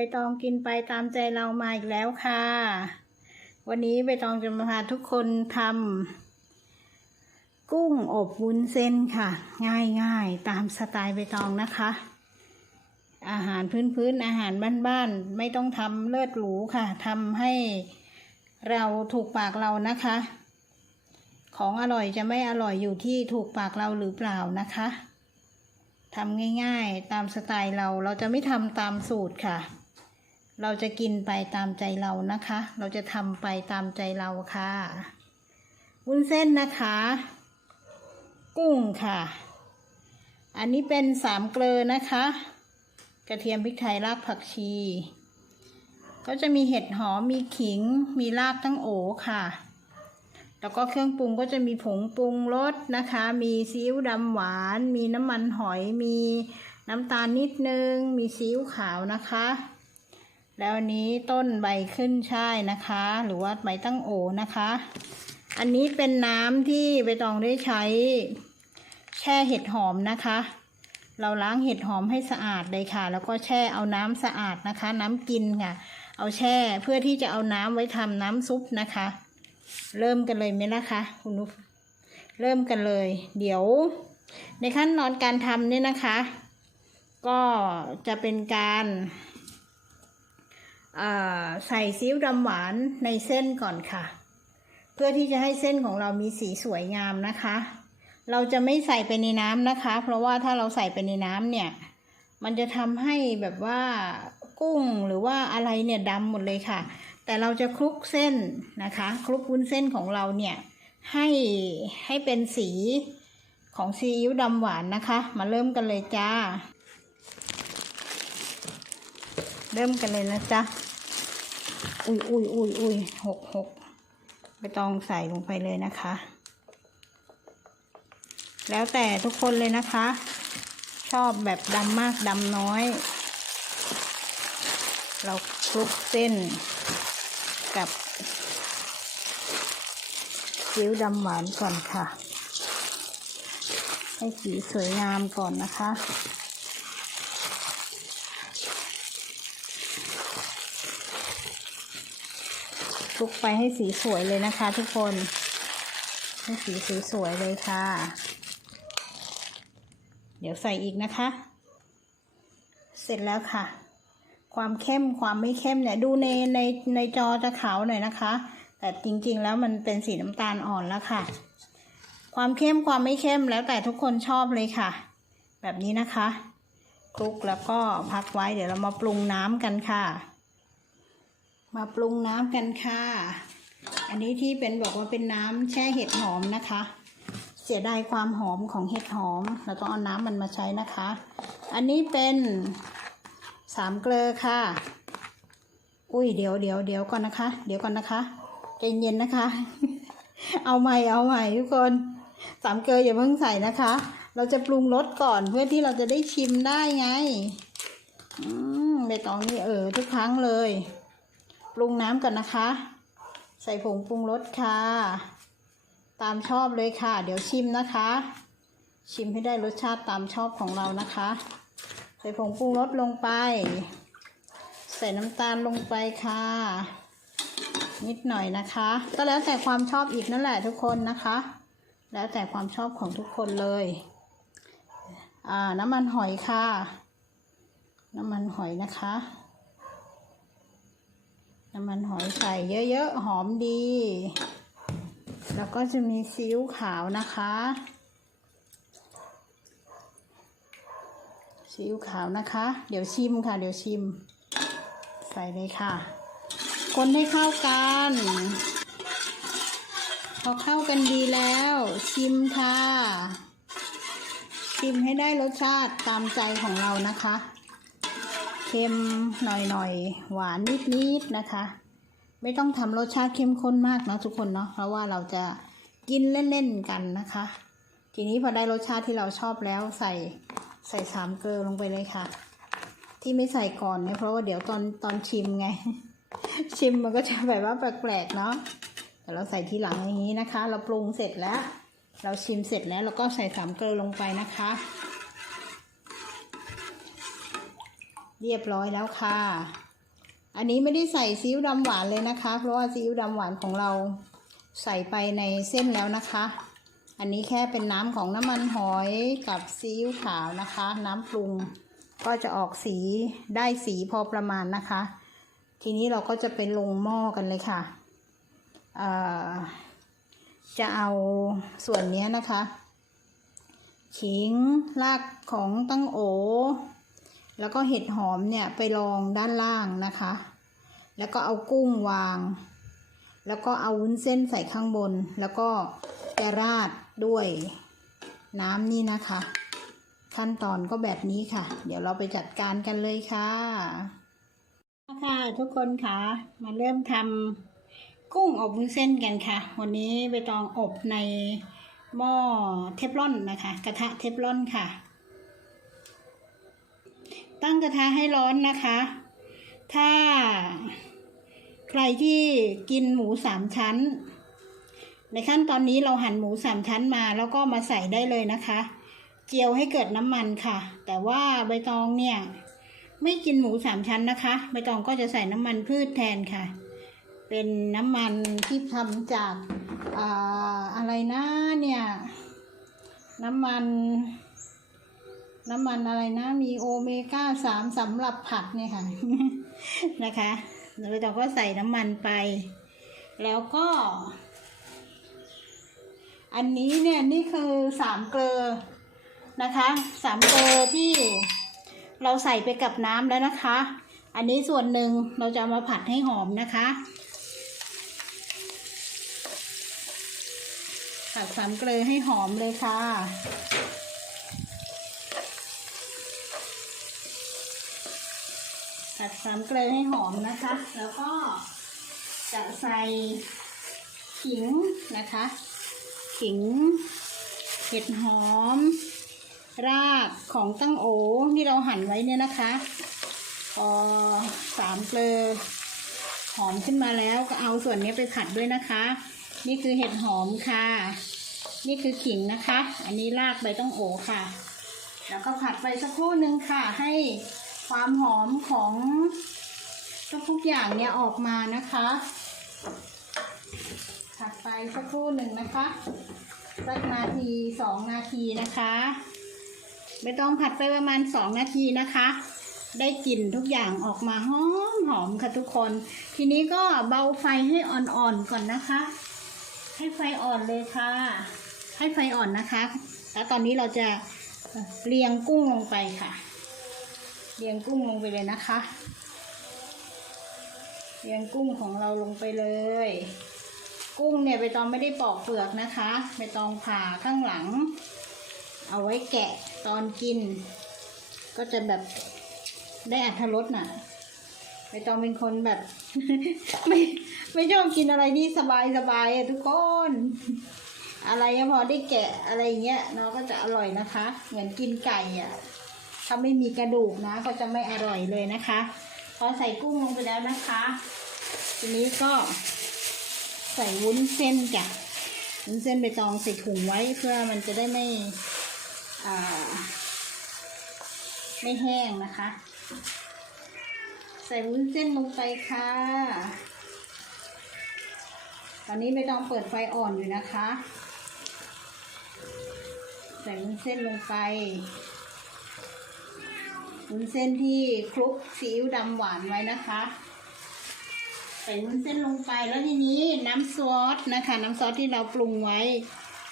บตองกินไปตามใจเรามาอีกแล้วค่ะ วันนี้ใบตองจะมาพาทุกคนทำกุ้งอบวุ้นเส้นค่ะ ง่ายๆ ตามสไตล์ใบตองนะคะ อาหารพื้นๆอาหารบ้านๆไม่ต้องทำเลิศหรูค่ะทำให้เราถูกปากเรานะคะ ของอร่อยจะไม่อร่อยอยู่ที่ถูกปากเราหรือเปล่านะคะทำง่ายๆ ตามสไตล์เรา เราจะไม่ทำตามสูตรค่ะ เราจะกินไปตามใจเรานะคะ เราจะทำไปตามใจเราค่ะวุ้นเส้นนะคะ กุ้งค่ะ อันนี้เป็นสามเกลือนะคะ กระเทียมพริกไทยรากผักชี ก็จะมีเห็ดหอมมีขิง มีรากตั้งโอค่ะแล้วก็เครื่องปรุงก็จะมีผงปรุงรสนะคะ มีซีอิ๊วดำหวาน มีน้ำมันหอย มีน้ำตาลนิดนึง มีซีอิ๊วขาวนะคะ แล้วอันนี้ต้นใบขึ้นช่ายนะคะ หรือว่าใบตั้งโอนะคะ อันนี้เป็นน้ำที่ใบตองได้ใช้ แช่เห็ดหอมนะคะ เราล้างเห็ดหอมให้สะอาดเลยค่ะ แล้วก็แช่เอาน้ำสะอาดนะคะ น้ำกินค่ะ เอาแช่เพื่อที่จะเอาน้ำไว้ทำน้ำซุปนะคะ เริ่มกันเลยไหมนะคะคุณนุ๊กเริ่มกันเลย เดี๋ยว ในขั้นตอนการทำเนี่ยนะคะ ก็จะเป็นการ ใส่ซีอิ๊วดำหวานในเส้นก่อนค่ะ เพื่อที่จะให้เส้นของเรามีสีสวยงามนะคะ เราจะไม่ใส่ไปในน้ำนะคะ เพราะว่าถ้าเราใส่ไปในน้ำเนี่ย มันจะทำให้แบบว่ากุ้งหรือว่าอะไรเนี่ยดำหมดเลยค่ะ แต่เราจะคลุกเส้นนะคะคลุกวุ้นเส้นของเราเนี่ยให้ให้เป็นสีของซีอิ๊วดำหวานนะคะ มาเริ่มกันเลยจ้า เริ่มกันเลยนะจ๊ะ อุ้ยอุ้ยอุ้ยอุ้ยหกหกไม่ต้องใส่ลงไปเลยนะคะ แล้วแต่ทุกคนเลยนะคะ ชอบแบบดำมากดำน้อย เราคลุกเส้นกับซีอิ๊วดำหวานก่อนค่ะ ให้สีสวยงามก่อนนะคะ ลุกไปให้สีสวยเลยนะคะ ทุกคน ให้สีสวยๆเลยค่ะ เดี๋ยวใส่อีกนะคะ เสร็จแล้วค่ะ ความเข้มความไม่เข้มเนี่ยดูในในในจอจะขาวหน่อยนะคะ แต่จริงๆแล้วมันเป็นสีน้ำตาลอ่อนแล้วค่ะ ความเข้มความไม่เข้มแล้วแต่ทุกคนชอบเลยค่ะ แบบนี้นะคะคลุกแล้วก็พักไว้เดี๋ยวเรามาปรุงน้ำกันค่ะ มาปรุงน้ำกันค่ะ อันนี้ที่เป็นบอกว่าเป็นน้ำแช่เห็ดหอมนะคะ เสียดายความหอมของเห็ดหอม เราต้องเอาน้ำมันมาใช้นะคะ อันนี้เป็นสามเกลือค่ะ อุ้ยเดี๋ยวเดี๋ยวเดี๋ยวก่อนนะคะ เดี๋ยวก่อนนะคะใจเย็นนะคะ เอาใหม่เอาใหม่ทุกคนสามเกลืออย่าเพิ่งใส่นะคะ เราจะปรุงรสก่อนเพื่อที่เราจะได้ชิมได้ไง อืมใบตองนี่เออทุกครั้งเลย ปรุงน้ำก่อนนะคะ ใส่ผงปรุงรสค่ะ ตามชอบเลยค่ะ เดี๋ยวชิมนะคะ ชิมให้ได้รสชาติตามชอบของเรานะคะ ใส่ผงปรุงรสลงไป ใส่น้ำตาลลงไปค่ะ นิดหน่อยนะคะ ก็แล้วแต่ความชอบอีกนั่นแหละทุกคนนะคะ แล้วแต่ความชอบของทุกคนเลยอ่าน้ำมันหอยค่ะ น้ำมันหอยนะคะ น้ำมันหอยใส่เยอะๆ หอมดี แล้วก็จะมีซีอิ๊วขาวนะคะซีอิ๊วขาวนะคะ เดี๋ยวชิมค่ะ เดี๋ยวชิม ใส่เลยค่ะ คนให้เข้ากัน พอเข้ากันดีแล้ว ชิมค่ะ ชิมให้ได้รสชาติตามใจของเรานะคะ เค็มหน่อยๆ หวานนิดๆนะคะ ไม่ต้องทำรสชาติเข้มข้นมากนะทุกคนเนาะเพราะว่าเราจะกินเล่นๆกันนะคะ ทีนี้พอได้รสชาติที่เราชอบแล้วใส่ใส่สามเกลือลงไปเลยค่ะ ที่ไม่ใส่ก่อนเนี่ยเพราะว่าเดี๋ยวตอนตอนชิมไง ชิมมันก็จะแบบว่าแปลกๆเนาะแต่เราใส่ทีหลังอย่างนี้นะคะ เราปรุงเสร็จแล้ว เราชิมเสร็จแล้วเราก็ใส่สามเกลือลงไปนะคะ เรียบร้อยแล้วค่ะ อันนี้ไม่ได้ใส่ซีอิ๊วดำหวานเลยนะคะ เพราะว่าซีอิ๊วดำหวานของเราใส่ไปในเส้นแล้วนะคะ อันนี้แค่เป็นน้ำของน้ำมันหอยกับซีอิ๊วขาวนะคะ น้ำปรุงก็จะออกสีได้สีพอประมาณนะคะ ทีนี้เราก็จะไปลงหม้อกันเลยค่ะจะเอาส่วนนี้นะคะ ขิงรากของตั้งโอ แล้วก็เห็ดหอมเนี่ยไปรองด้านล่างนะคะ แล้วก็เอากุ้งวาง แล้วก็เอาวุ้นเส้นใส่ข้างบน แล้วก็จะราดด้วยน้ำนี่นะคะ ขั้นตอนก็แบบนี้ค่ะ เดี๋ยวเราไปจัดการกันเลยค่ะค่ะทุกคนค่ะ มาเริ่มทำกุ้งอบวุ้นเส้นกันค่ะ วันนี้ใบตองอบในหม้อเทฟลอนนะคะ กระทะเทฟลอนค่ะ ตั้งกระทะให้ร้อนนะคะ ถ้าใครที่กินหมูสามชั้น ในขั้นตอนนี้เราหั่นหมูสามชั้นมาแล้วก็มาใส่ได้เลยนะคะ เจียวให้เกิดน้ำมันค่ะ แต่ว่าใบตองเนี่ยไม่กินหมูสามชั้นนะคะ ใบตองก็จะใส่น้ำมันพืชแทนค่ะ เป็นน้ำมันที่ทำจากอ่าอะไรนะเนี่ย น้ำมัน น้ำมันอะไรนะ มีโอเมก้าสามสำหรับผัดเนี่ยค่ะ นะคะแล้วเราก็ใส่น้ำมันไป แล้วก็ อันนี้เนี่ยนี่คือสามเกลือนะคะสามเกลือที่เราใส่ไปกับน้ำแล้วนะคะ อันนี้ส่วนหนึ่งเราจะมาผัดให้หอมนะคะผัดสามเกลือให้หอมเลยค่ะ ผัดสามเกลือให้หอมนะคะ แล้วก็จะใส่ขิงนะคะขิงเห็ดหอม รากของตั้งโอที่เราหั่นไว้เนี่ยนะคะพอสามเกลือหอมขึ้นมาแล้วก็เอาส่วนนี้ไปผัดด้วยนะคะ นี่คือเห็ดหอมค่ะ นี่คือขิงนะคะ อันนี้รากใบต้องโอค่ะ แล้วก็ผัดไปสักครู่หนึ่งค่ะให้ ความหอมของทุกอย่างเนี่ยออกมานะคะผัดไปสักครู่หนึ่งนะคะสักนาทีสองนาทีนะคะไม่ต้องผัดไปประมาณสองนาทีนะคะ ได้กลิ่นทุกอย่างออกมาหอมหอมค่ะทุกคน ทีนี้ก็เบาไฟให้อ่อนๆก่อนนะคะ ให้ไฟอ่อนเลยค่ะ ให้ไฟอ่อนนะคะ แล้วตอนนี้เราจะเรียงกุ้งลงไปค่ะ เรียงกุ้งลงไปเลยนะคะ เรียงกุ้งของเราลงไปเลย กุ้งเนี่ยใบตองไม่ได้ปอกเปลือกนะคะใบตองผ่าข้างหลัง เอาไว้แกะตอนกิน ก็จะแบบได้อัธรสน่ะใบตองเป็นคนแบบ ไม่ไม่ชอบกินอะไรที่สบายสบายอะทุกคนอะไรอะพอได้แกะอะไรเงี้ยเนาะก็จะอร่อยนะคะ เหมือนกินไก่อะ ถ้าไม่มีกระดูกนะ ก็จะไม่อร่อยเลยนะคะ พอใส่กุ้งลงไปแล้วนะคะ ทีนี้ก็ใส่วุ้นเส้นจ้ะวุ้นเส้นใบตองใส่ถุงไว้เพื่อมันจะได้ไม่ไม่แห้งนะคะ ใส่วุ้นเส้นลงไปค่ะ ตอนนี้ใบตองเปิดไฟอ่อนอยู่นะคะ ใส่วุ้นเส้นลงไป วุ้นเส้นที่คลุกซีอิ๊วดำหวานไว้นะคะ ใส่วุ้นเส้นลงไปแล้วทีนี้น้ำซอสนะคะ น้ำซอสที่เราปรุงไว้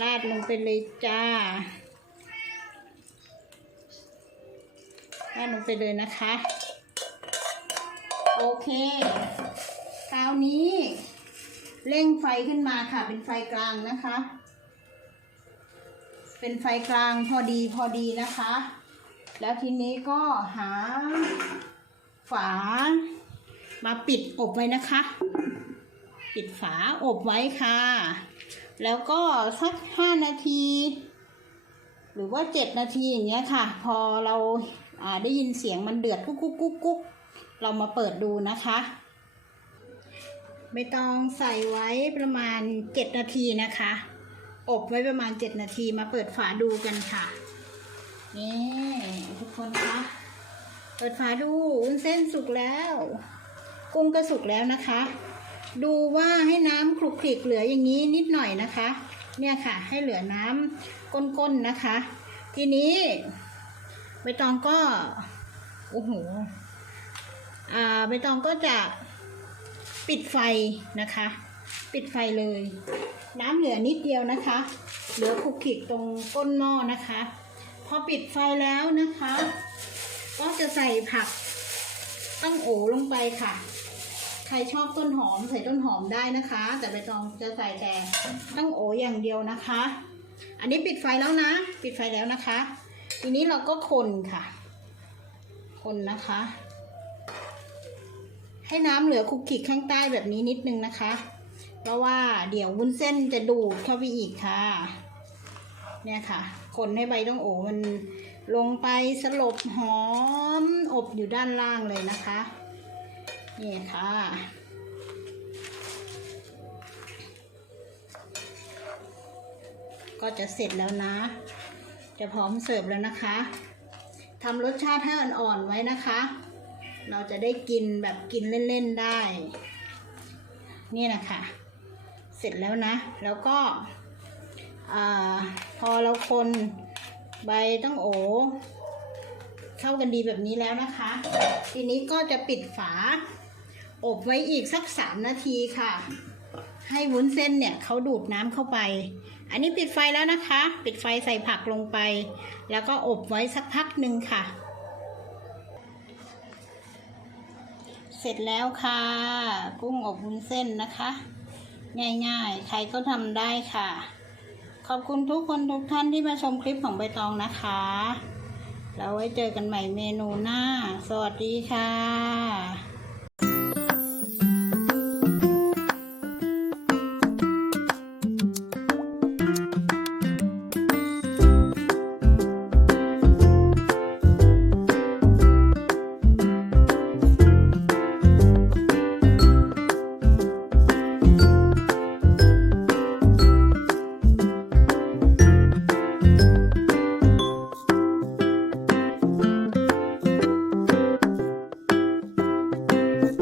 ราดลงไปเลยจ้าราดลงไปเลยนะคะ โอเคคราวนี้เร่งไฟขึ้นมาค่ะ เป็นไฟกลางนะคะ เป็นไฟกลางพอดีพอดีนะคะ แล้วทีนี้ก็หาฝา มาปิดอบไว้นะคะ ปิดฝาอบไว้ค่ะ แล้วก็สักห้านาที หรือว่าเจ็ดนาทีอย่างเงี้ยค่ะ พอเราาได้ยินเสียงมันเดือดกุ๊กกุ๊กกุ๊กกุ๊กเรามาเปิดดูนะคะใบตองใส่ไว้ประมาณเจ็ดนาทีนะคะ อบไว้ประมาณเจ็ดนาทีมาเปิดฝาดูกันค่ะ นี่ทุกคนคะเปิดฝาดูวุ้นเส้นสุกแล้ว กุ้งก็สุกแล้วนะคะ ดูว่าให้น้ำคลุกคลิกเหลืออย่างนี้นิดหน่อยนะคะ เนี่ยค่ะ ให้เหลือน้ำก้นๆนะคะ ทีนี้ใบตองก็โอ้โหอ่าใบตองก็จะปิดไฟนะคะ ปิดไฟเลย น้ำเหลือนิดเดียวนะคะ เหลือคลุกคลิกตรงก้นหม้อนะคะ พอปิดไฟแล้วนะคะ ก็จะใส่ผักตั้งโอลงไปค่ะ ใครชอบต้นหอมใส่ต้นหอมได้นะคะ แต่ใบตองจะใส่แต่ตั้งโออย่างเดียวนะคะ อันนี้ปิดไฟแล้วนะ ปิดไฟแล้วนะคะ ทีนี้เราก็คนค่ะ คนนะคะ ให้น้ำเหลือคุกคิกข้างใต้แบบนี้นิดนึงนะคะ เพราะว่าเดี๋ยววุ้นเส้นจะดูดเข้าไปอีกค่ะ เนี่ยค่ะ คนให้ใบต้องโอมันลงไปสลบหอมอบอยู่ด้านล่างเลยนะคะ นี่ค่ะก็จะเสร็จแล้วนะ จะพร้อมเสิร์ฟแล้วนะคะ ทำรสชาติให้อ่อนๆไว้นะคะ เราจะได้กินแบบกินเล่นๆได้ นี่นะคะ เสร็จแล้วนะ แล้วก็ อพอเราคนใบตั้งโอเข้ากันดีแบบนี้แล้วนะคะ ทีนี้ก็จะปิดฝา อบไว้อีกสักสามนาทีค่ะ ให้วุ้นเส้นเนี่ยเขาดูดน้ำเข้าไป อันนี้ปิดไฟแล้วนะคะ ปิดไฟใส่ผักลงไป แล้วก็อบไว้สักพักหนึ่งค่ะ เสร็จแล้วค่ะ กุ้งอบวุ้นเส้นนะคะ ง่ายๆ ใครก็ทำได้ค่ะ ขอบคุณทุกคนทุกท่านที่มาชมคลิปของใบตองนะคะ แล้วไว้เจอกันใหม่เมนูหน้า สวัสดีค่ะ